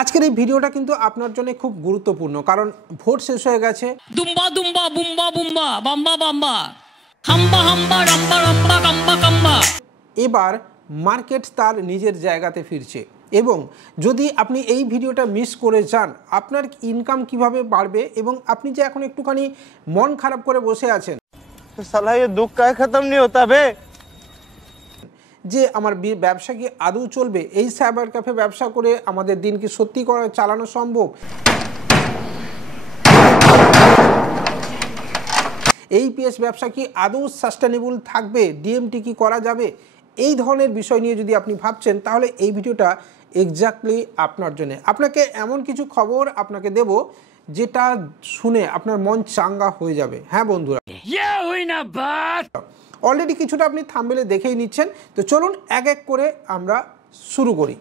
আজকের এই ভিডিওটা কিন্তু আপনার জন্য খুব গুরুত্বপূর্ণ, কারণ ভোট শেষ হয়ে গেছে। দুম্বা দুম্বা বুম্বা বুম্বা বাম্বা বাম্বা হাম্বা হাম্বা রাম্বা রাম্বা কাম্বা কাম্বা। এবার মার্কেট তার নিজের জায়গাতে ফিরছে, এবং যদি আপনি এই ভিডিওটা মিস করে যান, আপনার ইনকাম কিভাবে বাড়বে, এবং আপনি যে এখন একটুখানি মন খারাপ করে বসে আছেন साला ये दुख का खत्म नहीं होता बे, যে আমার ব্যবসা কি আদৌ চলবে, এই সাইবার ক্যাফে ব্যবসা করে আমাদের দিন কি সত্যি করে চালানো সম্ভব, এই পিএস ব্যবসা কি আদৌ সাস্টেনেবল থাকবে, ডিএমটি কি করা যাবে, এই ধরনের বিষয় নিয়ে যদি আপনি ভাবছেন, তাহলে এই ভিডিওটা এক্স্যাক্টলি আপনার জন্য। আপনাকে এমন কিছু খবর আপনাকে দেব যেটা শুনে আপনার মন চাঙ্গা হয়ে যাবে। হ্যাঁ বন্ধুরা, অলরেডি কিছুটা আপনি থাম্বনেলে দেখেই নিচ্ছেন, তো চলুন এক এক করে আমরা শুরু করি।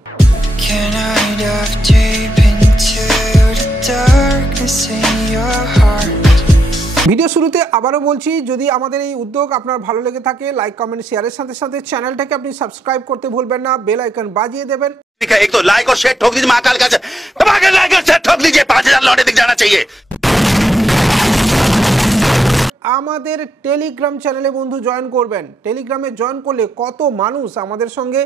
ভিডিও শুরুতে আবারও বলছি, যদি আমাদের এই উদ্যোগ আপনার ভালো লেগে থাকে, লাইক কমেন্ট শেয়ারের সাথে সাথে চ্যানেলটাকে আপনি সাবস্ক্রাইব করতে ভুলবেন না, বেল আইকন বাজিয়ে দেবেন। एक तो लाइक और शेयर ठोक दीजिए, महाकाल का दबाकर लाइक और शेयर ठोक दीजिए, 5000 लौटे दिख जाना चाहिए। আমাদের টেলিগ্রাম চ্যানেলে বন্ধু জয়েন করবেন। টেলিগ্রামে জয়েন করলে কত মানুষ আমাদের সঙ্গে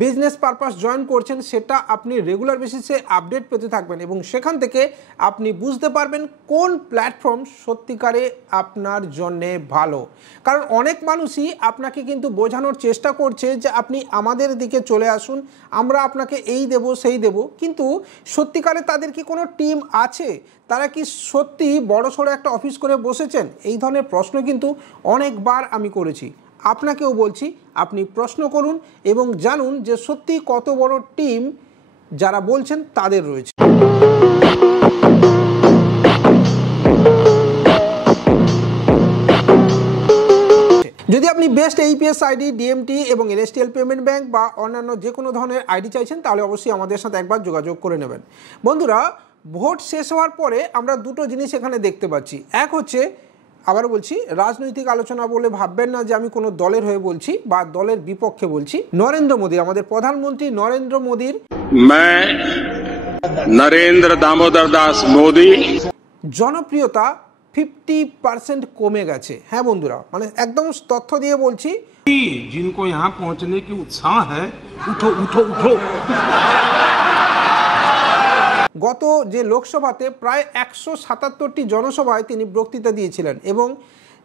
বিজনেস পারপাস জয়েন করছেন সেটা আপনি রেগুলার বেসিসে আপডেট পেতে থাকবেন, এবং সেখান থেকে আপনি বুঝতে পারবেন কোন প্ল্যাটফর্ম সত্যিকারে আপনার জন্যে ভালো। কারণ অনেক মানুষই আপনাকে কিন্তু বোঝানোর চেষ্টা করছে যে আপনি আমাদের দিকে চলে আসুন, আমরা আপনাকে এই দেব সেই দেব, কিন্তু সত্যিকারে তাদের কি কোনো টিম আছে, তারা কি সত্যি বড়সড় একটা অফিস করে বসেছেন? এই ধরনের প্রশ্ন কিন্তু অনেকবার আমি করেছি, আপনাকেও বলছি আপনি প্রশ্ন করুন এবং জানুন যে সত্যি কত বড় টিম যারা বলছেন তাদের রয়েছে। যদি আপনি বেস্ট এইপিএস আইডি, ডিএমটি এবং এনএসটিএল পেমেন্ট ব্যাংক বা অন্যান্য যে কোনো ধরনের আইডি চাইছেন, তাহলে অবশ্যই আমাদের সাথে একবার যোগাযোগ করে নেবেন। বন্ধুরা, ভোট শেষ হওয়ার পরে আমরা দুটো জিনিস এখানে দেখতে পাচ্ছি। এক হচ্ছে, আবার বলছি, রাজনৈতিক আলোচনা বলে ভাববেন না যে আমি কোনো দলের হয়ে বলছি বা দলের বিপক্ষে বলছি। নরেন্দ্র মোদী, আমাদের প্রধানমন্ত্রী নরেন্দ্র মোদীর नरेंद्र दामोदर दास मोदी জনপ্রিয়তা 50% কমে গেছে। হ্যাঁ বন্ধুরা, মানে একদম তথ্য দিয়ে বলছি। जिनको यहाँ पहुँचने की उत्साह है, उठो उठो उठो। গত যে লোকসভাতে প্রায় 177টি জনসভায় তিনি বক্তৃতা দিয়েছিলেন, এবং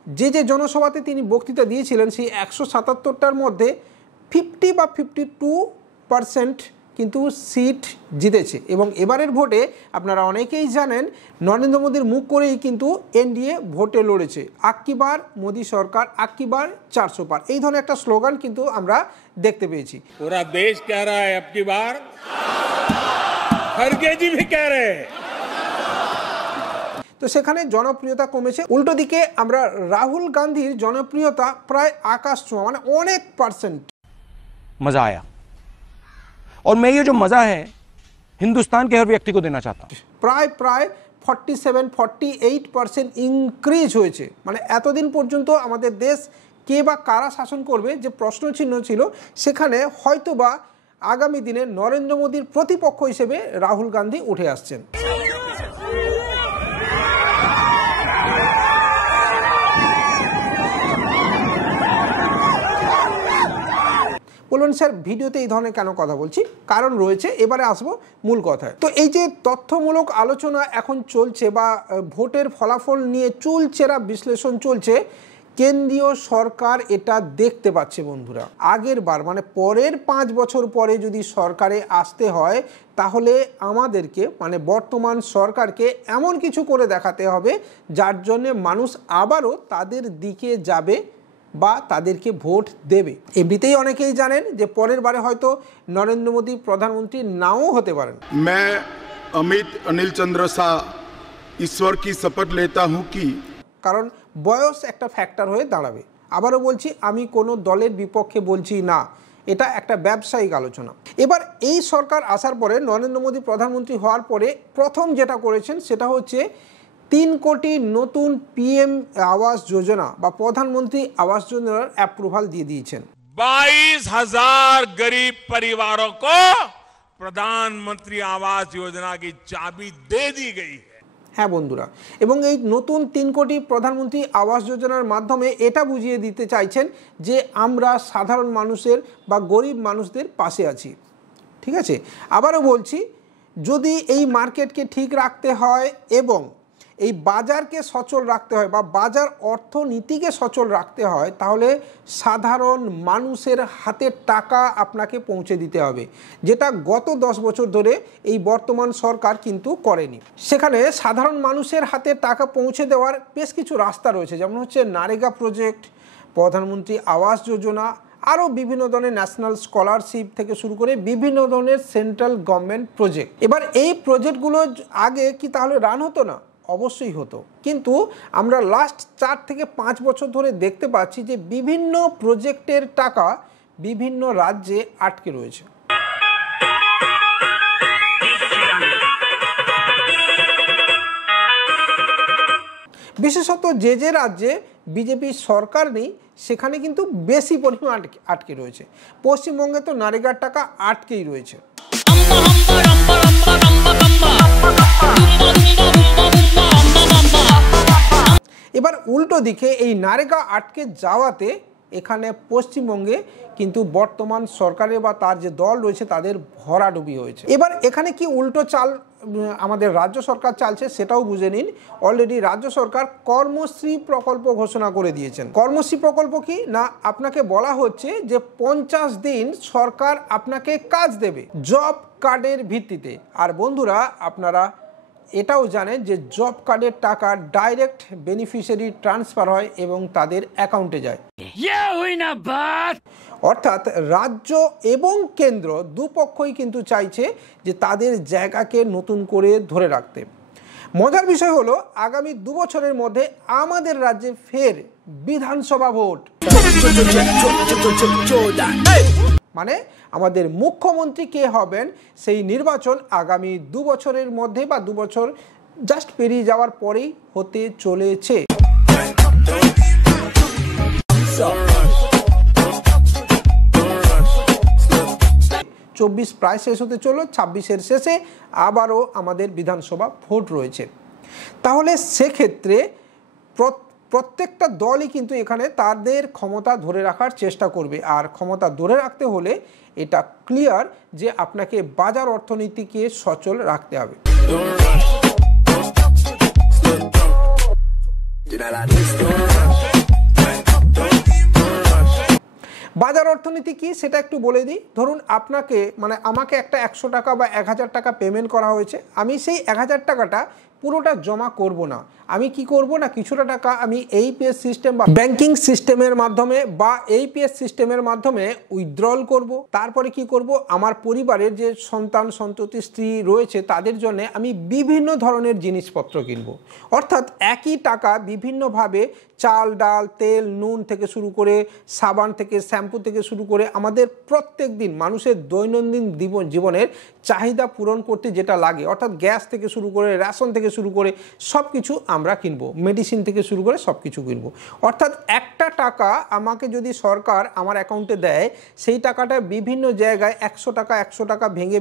যে জনসভাতে তিনি বক্তৃতা দিয়েছিলেন সেই 177টার মধ্যে 50 বা 52% কিন্তু সিট জিতেছে। এবং এবারের ভোটে আপনারা অনেকেই জানেন নরেন্দ্র মোদীর মুখ করেই কিন্তু এনডিএ ভোটে লড়েছে। আক্কি বার মোদী সরকার, আক্কি বার 400 পার, এই ধরনের একটা স্লোগান কিন্তু আমরা দেখতে পেয়েছি। पूरा देश कह रहा है अब की बार, खड़गे जी भी कह रहे हैं। তো সেখানে জনপ্রিয়তা কমেছে। উল্টো দিকে আমরা রাহুল গান্ধীর জনপ্রিয়তা প্রায় আকাশ ছোঁয়া, মানে অনেক পার্সেন্ট। मजा आया, और मैं ये जो मजा है हिंदुस्तान के हर व्यक्ति को देना चाहता हूं। প্রায় 47-48% ইনক্রিজ হয়েছে। মানে এতদিন পর্যন্ত আমাদের দেশ কে বা কারা শাসন করবে যে প্রশ্নচিহ্ন ছিল, সেখানে হয়তোবা আগামী দিনে নরেন্দ্র মোদীর প্রতিপক্ষ হিসেবে রাহুল গান্ধী উঠে আসছেন। বলুন স্যার, ভিডিওতে এই ধরনের কেন কথা বলছি? কারণ রয়েছে, এবারে আসবো মূল কথায়। তো এই যে তথ্যমূলক আলোচনা এখন চলছে বা ভোটের ফলাফল নিয়ে চুলচেরা বিশ্লেষণ চলছে, কেন্দ্রীয় সরকার এটা দেখতে পাচ্ছে বন্ধুরা। আগের বার মানে পরের 5 বছর পরে যদি সরকারে আসতে হয়, তাহলে আমাদেরকে মানে বর্তমান সরকারকে এমন কিছু করে দেখাতে হবে যার জন্যে মানুষ আবারও তাদের দিকে যাবে বা তাদেরকে ভোট দেবে। এমনিতেই অনেকেই জানেন যে পরের বারে হয়তো নরেন্দ্র মোদী প্রধানমন্ত্রী নাও হতে পারেন। मैं अमित अनिल चंद्र शाह ईश्वर की शपथ लेता हूं कि, কারণ বয়স একটা ফ্যাক্টর হয়ে দাঁড়াবে। আবারও বলছি, আমি কোনো দলের বিপক্ষে বলছি না, এটা একটা ব্যবসায়িক আলোচনা। এবার এই সরকার আসার পরে, নরেন্দ্র মোদী প্রধানমন্ত্রী হওয়ার পরে প্রথম যেটা করেছেন সেটা হচ্ছে 3 কোটি নতুন পিএম আবাস যোজনা বা প্রধানমন্ত্রী আবাস যোজনার অ্যাপ্রুভাল দিয়ে দিয়েছেন। 22,000 गरीब परिवारों को प्रधानमंत्री आवास योजना की चाबी दे दी गई है। হ্যাঁ বন্ধুরা, এবং এই নতুন 3 কোটি প্রধানমন্ত্রী আবাস যোজনার মাধ্যমে এটা বুঝিয়ে দিতে চাইছেন যে আমরা সাধারণ মানুষের বা গরিব মানুষদের পাশে আছি। ঠিক আছে, আবারও বলছি, যদি এই মার্কেটকে ঠিক রাখতে হয় এবং এই বাজারকে সচল রাখতে হয় বা বাজার অর্থনীতিকে সচল রাখতে হয়, তাহলে সাধারণ মানুষের হাতে টাকা আপনাকে পৌঁছে দিতে হবে, যেটা গত 10 বছর ধরে এই বর্তমান সরকার কিন্তু করেনি। সেখানে সাধারণ মানুষের হাতে টাকা পৌঁছে দেওয়ার বেশ কিছু রাস্তা রয়েছে, যেমন হচ্ছে নারেগা প্রজেক্ট, প্রধানমন্ত্রী আবাস যোজনা, আরও বিভিন্ন ধরনের ন্যাশনাল স্কলারশিপ থেকে শুরু করে বিভিন্ন ধরনের সেন্ট্রাল গভর্নমেন্ট প্রজেক্ট। এবার এই প্রজেক্টগুলো আগে কি তাহলে রান হতো না? অবশ্যই হতো, কিন্তু আমরা লাস্ট 4 থেকে 5 বছর ধরে দেখতে পাচ্ছি যে বিভিন্ন প্রজেক্টের টাকা বিভিন্ন রাজ্যে আটকে রয়েছে। বিশেষত যে রাজ্যে বিজেপি সরকার নেই সেখানে কিন্তু বেশি পরিমাণ আটকে রয়েছে। পশ্চিমবঙ্গে তো নারেগার টাকা আটকেই রয়েছে। এবার উল্টো দিকে এই নারেগা আটকে যাওয়াতে এখানে পশ্চিমবঙ্গে কিন্তু বর্তমান সরকারের বা তার যে দল রয়েছে তাদের ভরাডুবি হয়েছে। এবার এখানে কি উল্টো চাল আমাদের রাজ্য সরকার চালছে সেটাও বুঝে নিন। অলরেডি রাজ্য সরকার কর্মশ্রী প্রকল্প ঘোষণা করে দিয়েছেন। কর্মশ্রী প্রকল্প কি না, আপনাকে বলা হচ্ছে যে 50 দিন সরকার আপনাকে কাজ দেবে জব কার্ডের ভিত্তিতে। আর বন্ধুরা, আপনারা এটাও জানেন যে জব কার্ডের টাকা ডাইরেক্ট বেনিফিশিয়ারি ট্রান্সফার হয় এবং তাদের অ্যাকাউন্টে যায়। অর্থাৎ রাজ্য এবং কেন্দ্র দুপক্ষই কিন্তু চাইছে যে তাদের জায়গাকে নতুন করে ধরে রাখতে। মজার বিষয় হলো, আগামী 2 বছরের মধ্যে আমাদের রাজ্যে ফের বিধানসভা ভোট, মানে আমাদের মুখ্যমন্ত্রী কে হবেন সেই নির্বাচন আগামী 2 বছরের মধ্যে বা 2 বছর জাস্ট পেরিয়ে যাওয়ার পরেই হতে চলেছে। 24 প্রায় শেষ হতে চলল, 26-এর শেষে আবারও আমাদের বিধানসভা ভোট রয়েছে। তাহলে সেক্ষেত্রে প্রত্যেকটা দলই কিন্তু এখানে তাদের ক্ষমতা ধরে রাখার চেষ্টা করবে। আর ক্ষমতা ধরে রাখতে হলে এটা ক্লিয়ার যে আপনাকে বাজার অর্থনীতিকে সচল রাখতে হবে। বাজার অর্থনীতি কি সেটা একটু বলে দিই। ধরুন আপনাকে মানে আমাকে একটা 100 টাকা বা 1000 টাকা পেমেন্ট করা হয়েছে, আমি সেই 1000 টাকাটা পুরোটা জমা করব না, আমি কি করব না কিছুটা টাকা আমি এইপিএস সিস্টেম বা ব্যাংকিং সিস্টেমের মাধ্যমে বা এইপিএস সিস্টেমের মাধ্যমে উইথড্রল করব। তারপরে কি করব, আমার পরিবারের যে সন্তান সন্ততি স্ত্রী রয়েছে তাদের জন্য আমি বিভিন্ন ধরনের জিনিসপত্র কিনব। অর্থাৎ একই টাকা বিভিন্নভাবে চাল ডাল তেল নুন থেকে শুরু করে সাবান থেকে শ্যাম্পু থেকে শুরু করে আমাদের প্রত্যেক দিন মানুষের দৈনন্দিন জীবনের চাহিদা পূরণ করতে যেটা লাগে, অর্থাৎ গ্যাস থেকে শুরু করে রেশন থেকে শুরু করে সব কিছু আমরা কিনবো, মেডিসিন থেকে শুরু করে সব কিছু কিনবো। অর্থাৎ একটা টাকা আমাকে যদি সরকার আমার অ্যাকাউন্টে দেয়, সেই টাকাটা বিভিন্ন জায়গায় 100 টাকা ভেঙে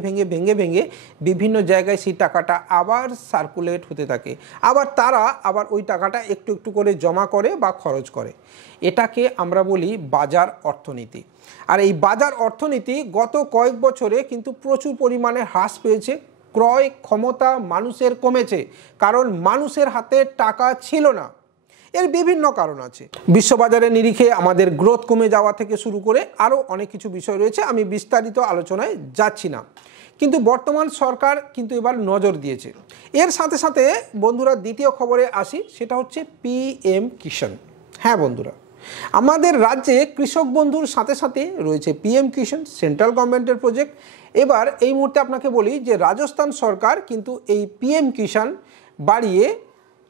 বিভিন্ন জায়গায় সেই টাকাটা আবার সার্কুলেট হতে থাকে। আবার তারা আবার ওই টাকাটা একটু একটু করে জমা করে বা খরচ করে। এটাকে আমরা বলি বাজার অর্থনীতি। আর এই বাজার অর্থনীতি গত কয়েক বছরে কিন্তু প্রচুর পরিমাণে হ্রাস পেয়েছে। ক্রয় ক্ষমতা মানুষের কমেছে, কারণ মানুষের হাতে টাকা ছিল না। এর বিভিন্ন কারণ আছে। বিশ্ববাজারের নিরিখে আমাদের গ্রোথ কমে যাওয়া থেকে শুরু করে আরও অনেক কিছু বিষয় রয়েছে, আমি বিস্তারিত আলোচনায় যাচ্ছি না। কিন্তু বর্তমান সরকার কিন্তু এবার নজর দিয়েছে। এর সাথে সাথে বন্ধুরা দ্বিতীয় খবরে আসি, সেটা হচ্ছে পিএম কিষাণ। হ্যাঁ বন্ধুরা, আমাদের রাজ্যে কৃষক বন্ধুর সাথে সাথে রয়েছে পিএম কিষাণ, সেন্ট্রাল গভর্নমেন্টের প্রজেক্ট। এবার এই মুহূর্তে আপনাকে বলি যে রাজস্থান সরকার কিন্তু এই পিএম কিষাণ বাড়িয়ে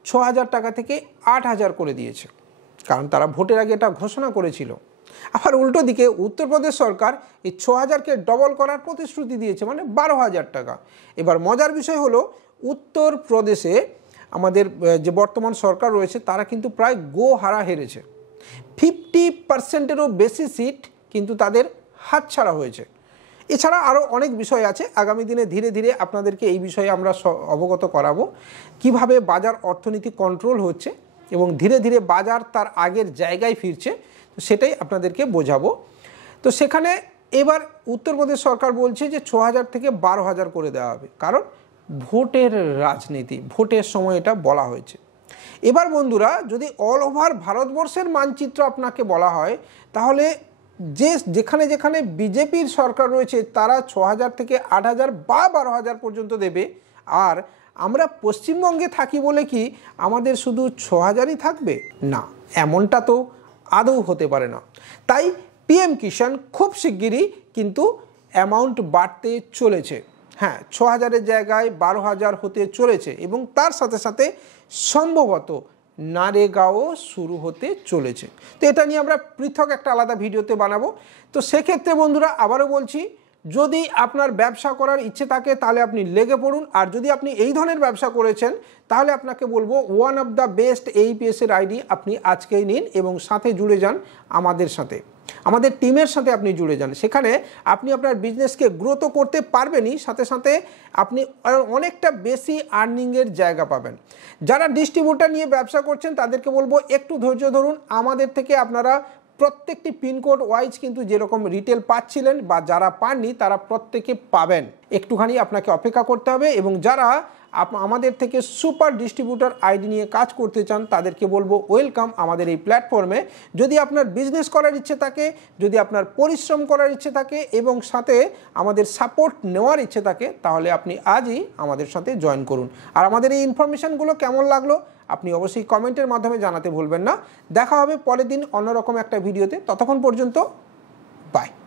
6000 টাকা থেকে 8000 করে দিয়েছে, কারণ তারা ভোটের আগে এটা ঘোষণা করেছিল। আবার উল্টো দিকে উত্তরপ্রদেশ সরকার এই 6000কে ডবল করার প্রতিশ্রুতি দিয়েছে, মানে 12000 টাকা। এবার মজার বিষয় হলো উত্তরপ্রদেশে আমাদের যে বর্তমান সরকার রয়েছে তারা কিন্তু প্রায় গোহারা হেরেছে। 50%-এরও বেশি সিট কিন্তু তাদের হাতছাড়া হয়েছে। এছাড়া আরও অনেক বিষয় আছে, আগামী দিনে ধীরে ধীরে আপনাদেরকে এই বিষয়ে আমরা অবগত করাবো, কিভাবে বাজার অর্থনীতি কন্ট্রোল হচ্ছে এবং ধীরে ধীরে বাজার তার আগের জায়গায় ফিরছে, তো সেটাই আপনাদেরকে বোঝাবো। তো সেখানে এবার উত্তরপ্রদেশ সরকার বলছে যে 6,000 থেকে 12,000 করে দেওয়া হবে, কারণ ভোটের রাজনীতি, ভোটের সময় এটা বলা হয়েছে। এবার বন্ধুরা, যদি অল ওভার ভারতবর্ষের মানচিত্র আপনাকে বলা হয়, তাহলে যেখানে যেখানে বিজেপির সরকার রয়েছে তারা 6,000 থেকে 8,000 বা 12,000 পর্যন্ত দেবে। আর আমরা পশ্চিমবঙ্গে থাকি বলে কি আমাদের শুধু 6,000ই থাকবে? না, এমনটা তো আদৌ হতে পারে না। তাই পিএম কিষাণ খুব শিগগিরই কিন্তু অ্যামাউন্ট বাড়তে চলেছে। হ্যাঁ, 6,000-এর জায়গায় 12,000 হতে চলেছে এবং তার সাথে সাথে সম্ভবত নারেগাও শুরু হতে চলেছে। তো এটা নিয়ে আমরা পৃথক একটা আলাদা ভিডিওতে বানাবো। তো সেক্ষেত্রে বন্ধুরা আবারও বলছি, যদি আপনার ব্যবসা করার ইচ্ছে থাকে তাহলে আপনি লেগে পড়ুন। আর যদি আপনি এই ধরনের ব্যবসা করেছেন তাহলে আপনাকে বলবো ওয়ান অফ দ্য বেস্ট AEPS-এর আইডি আপনি আজকেই নিন এবং সাথে জুড়ে যান আমাদের সাথে, আমাদের টিমের সাথে আপনি জুড়ে যান। সেখানে আপনি আপনার বিজনেসকে গ্রো তো করতে পারবেনই, সাথে সাথে আপনি অনেকটা বেশি আর্নিংয়ের জায়গা পাবেন। যারা ডিস্ট্রিবিউটার নিয়ে ব্যবসা করছেন তাদেরকে বলবো একটু ধৈর্য ধরুন। আমাদের থেকে আপনারা প্রত্যেকটি পিনকোড ওয়াইজ কিন্তু যেরকম রিটেল পাচ্ছিলেন বা যারা পাননি তারা প্রত্যেকে পাবেন, একটুখানি আপনাকে অপেক্ষা করতে হবে। এবং যারা আমাদের থেকে সুপার ডিস্ট্রিবিউটার আইডি নিয়ে কাজ করতে চান তাদেরকে বলবো ওয়েলকাম আমাদের এই প্ল্যাটফর্মে। যদি আপনার বিজনেস করার ইচ্ছে থাকে, যদি আপনার পরিশ্রম করার ইচ্ছে থাকে এবং সাথে আমাদের সাপোর্ট নেওয়ার ইচ্ছে থাকে, তাহলে আপনি আজই আমাদের সাথে জয়েন করুন। আর আমাদের এই ইনফরমেশনগুলো কেমন লাগলো আপনি অবশ্যই কমেন্টের মাধ্যমে জানাতে ভুলবেন না। দেখা হবে পরের দিন অন্যরকম একটা ভিডিওতে। ততক্ষণ পর্যন্ত বাই।